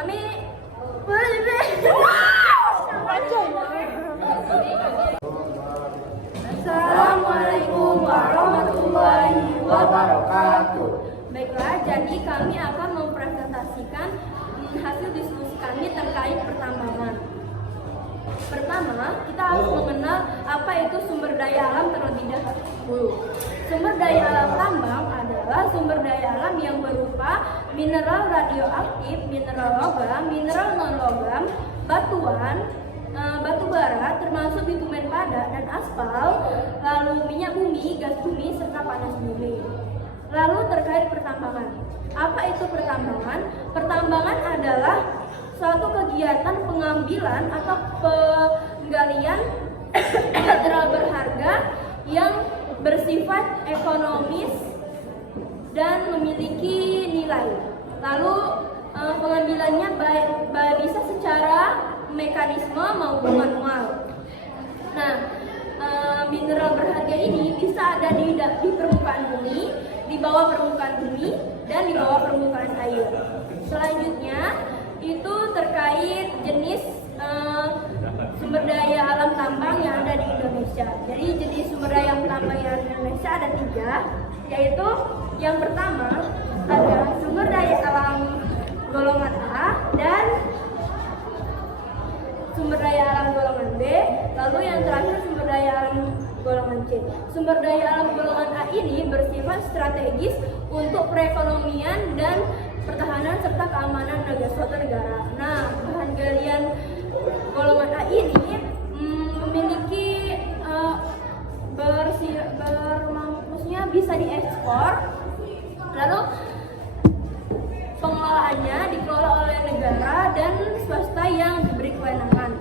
Kami Assalamualaikum warahmatullahi wabarakatuh. Baiklah, jadi kami akan mempresentasikan hasil diskusi kami terkait pertambangan. Pertama, kita harus mengenal apa itu sumber daya alam terlebih dahulu. Sumber daya alam tambang adalah sumber daya alam yang berupa mineral radioaktif, mineral logam, mineral non-logam, batuan, batu bara termasuk bitumen padat dan aspal, lalu minyak bumi, gas bumi, serta panas bumi. Lalu terkait pertambangan. Apa itu pertambangan? Pertambangan adalah suatu kegiatan pengambilan atau penggalian mineral berharga yang bersifat ekonomis dan memiliki nilai. Lalu pengambilannya baik bisa secara mekanisme maupun manual. Nah, mineral berharga ini bisa ada di permukaan bumi, di bawah permukaan bumi, dan di bawah permukaan air. Selanjutnya itu terkait jenis sumber daya alam tambang yang ada di Indonesia. Jadi jenis sumber daya alam tambang yang ada di Indonesia ada 3, yaitu yang pertama ada sumber daya alam golongan A dan sumber daya alam golongan B, lalu yang terakhir sumber daya alam golongan C. Sumber daya alam golongan A ini bersifat strategis untuk perekonomian dan pertahanan serta keamanan suatu negara. Nah, bahan galian golongan A ini memiliki maksudnya bisa diekspor, lalu pengelolaannya dikelola oleh negara dan swasta yang diberi kewenangan.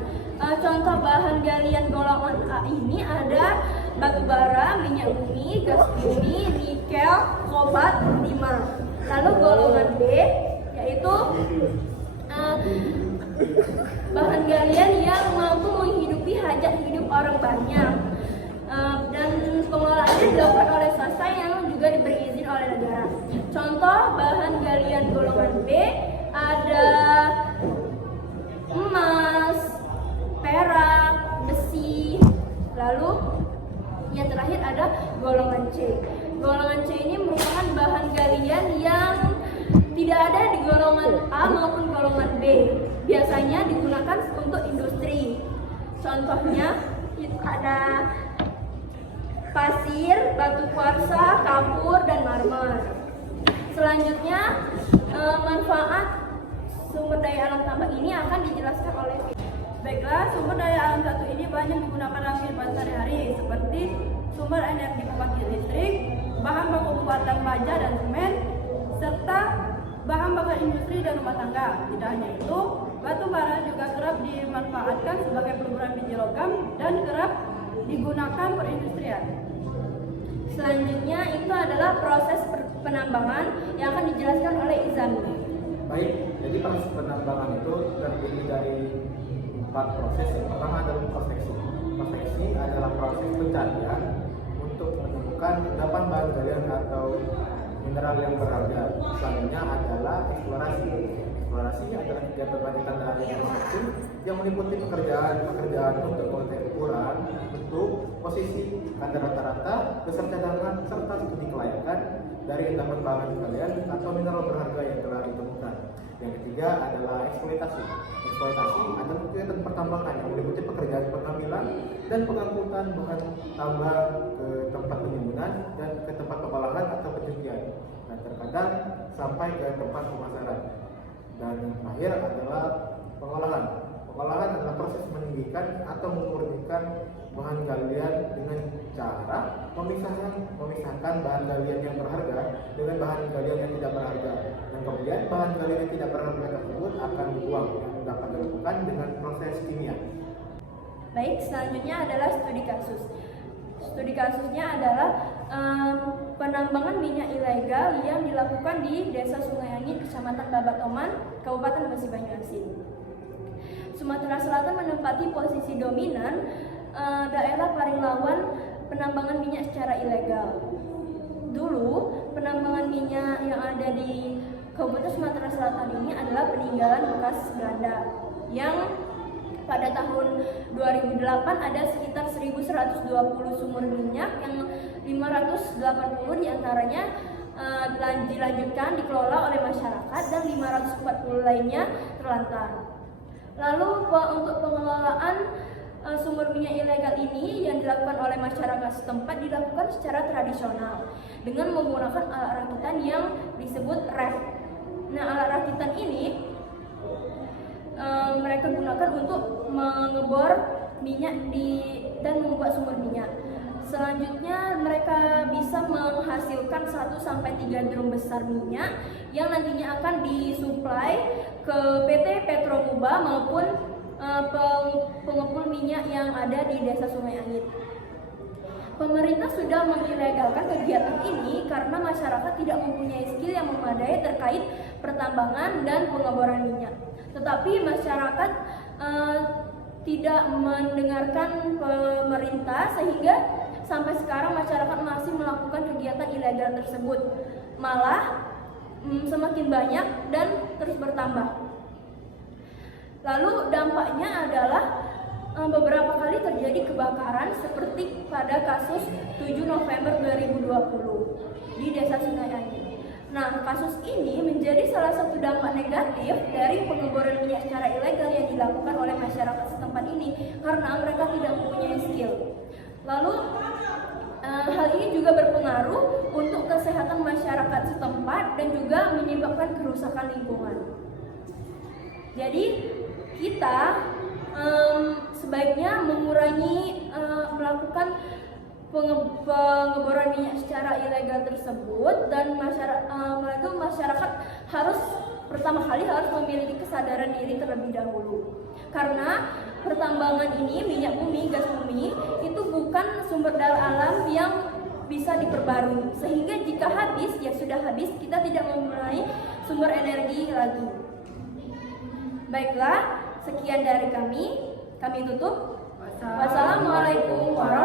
Contoh bahan galian golongan A ini ada batu bara, minyak bumi, gas bumi, nikel, kobalt, timah. Lalu golongan B yaitu bahan galian yang mampu menghidupi hajat hidup orang banyak, dan pengelolaannya dilakukan oleh swasta yang juga diberi izin oleh negara. Contoh bahan galian golongan B ada emas, perak, besi, lalu yang terakhir ada golongan C. Golongan C ini merupakan bahan galian yang tidak ada di golongan A maupun golongan B. Biasanya digunakan untuk industri. Contohnya itu ada pasir, batu kuarsa, kapur, dan marmer. Selanjutnya manfaat sumber daya alam tambang ini akan dijelaskan oleh. Baiklah, sumber daya alam satu ini banyak digunakan dalam kehidupan sehari-hari seperti sumber energi pembangkit listrik, bahan baku pembuatan baja dan semen, serta bahan bakar industri dan rumah tangga. Tidak hanya itu, batu bara juga kerap dimanfaatkan sebagai peleburan biji logam dan kerap digunakan perindustrian. Selanjutnya itu adalah proses penambangan yang akan dijelaskan oleh Izan. Baik, jadi proses penambangan itu terdiri dari 4 proses. Yang pertama adalah prospeksi. Prospeksi adalah proses pencarian untuk menemukan endapan bahan galian atau mineral yang berharga. Selanjutnya adalah eksplorasi. Eksplorasi adalah kegiatan penelitian dalam bidang prospeksi yang meliputi pekerjaan untuk mengetahui ukuran, bentuk, posisi, kadar rata-rata, besar cadangan, serta studi kelayakan dari endapan bahan galian atau mineral berharga yang telah ditemukan. Yang ketiga adalah eksploitasi. Eksploitasi adalah kegiatan pertambangan yang meliputi pekerjaan pengambilan dan pengangkutan bahan tambang ke tempat penimbunan dan ke tempat pengolahan atau pencucian, dan terkadang sampai ke tempat pemasaran. Dan yang terakhir adalah pengolahan. Pengolahan adalah proses meninggikan atau memurnikan bahan galian dengan cara memisahkan bahan galian yang berharga dengan bahan galian yang tidak berharga, dan kemudian bahan galian yang tidak berharga tersebut akan dibuang, yang dapat dilakukan dengan proses kimia. Baik, selanjutnya adalah studi kasus. Studi kasusnya adalah penambangan minyak ilegal yang dilakukan di Desa Sungai Angin, Kecamatan Babatoman, Kabupaten Musi Banyuasin. Sumatera Selatan menempati posisi dominan daerah paling rawan penambangan minyak secara ilegal. Dulu, penambangan minyak yang ada di Kabupaten Sumatera Selatan ini adalah peninggalan bekas Belanda yang pada tahun 2008 ada sekitar 1.120 sumur minyak yang 580 diantaranya dilanjutkan dikelola oleh masyarakat dan 540 lainnya terlantar. Lalu untuk pengelolaan sumur minyak ilegal ini yang dilakukan oleh masyarakat setempat dilakukan secara tradisional dengan menggunakan alat rakitan yang disebut ref. Nah, alat rakitan ini mereka gunakan untuk mengebor minyak dan membuat sumur minyak. Selanjutnya mereka bisa menghasilkan 1-3 drum besar minyak yang nantinya akan disuplai ke PT Petromuba maupun pengepul minyak yang ada di Desa Sungai Angit. Pemerintah sudah mengilegalkan kegiatan ini karena masyarakat tidak mempunyai skill yang memadai terkait pertambangan dan pengeboran minyak. Tetapi masyarakat tidak mendengarkan pemerintah sehingga sampai sekarang masyarakat masih melakukan kegiatan ilegal tersebut. Malah semakin banyak dan terus bertambah. Lalu dampaknya adalah beberapa kali terjadi kebakaran seperti pada kasus 7 November 2020 di Desa Sungai Angit. Nah, kasus ini menjadi salah satu dampak negatif dari pengeboran minyak secara ilegal yang dilakukan oleh masyarakat setempat ini karena mereka tidak mempunyai skill. Lalu hal ini juga berpengaruh untuk kesehatan masyarakat setempat dan juga menyebabkan kerusakan lingkungan. Jadi kita sebaiknya mengurangi melakukan pengeboran minyak secara ilegal tersebut dan masyarakat harus pertama kali harus memiliki kesadaran diri terlebih dahulu. Karena pertambangan ini, minyak bumi, gas bumi itu bukan sumber daya alam yang bisa diperbarui. Sehingga jika habis, ya sudah habis, kita tidak mempunyai sumber energi lagi. Baiklah, sekian dari kami tutup. Wassalamualaikum warahmatullahi wabarakatuh.